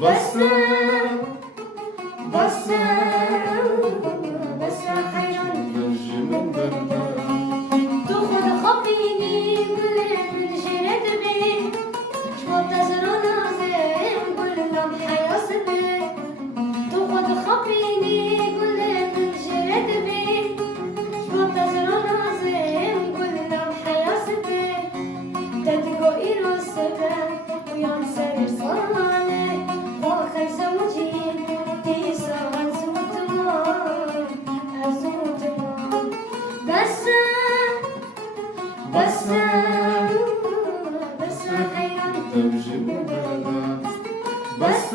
بس بس بس خير من بردان تاخد خبيني كل من جرد بي شباب تزرع نازم كلنا بحياة سبي تاخد خبيني كل من جرد بي شباب تزرع نازم كلنا بحياة سبي تدقو إيرو السبي ويان سرير صالي واخر زوجين تيسا عزوت ما عزوت ما بس بس بس خير تمشي ببلدان بس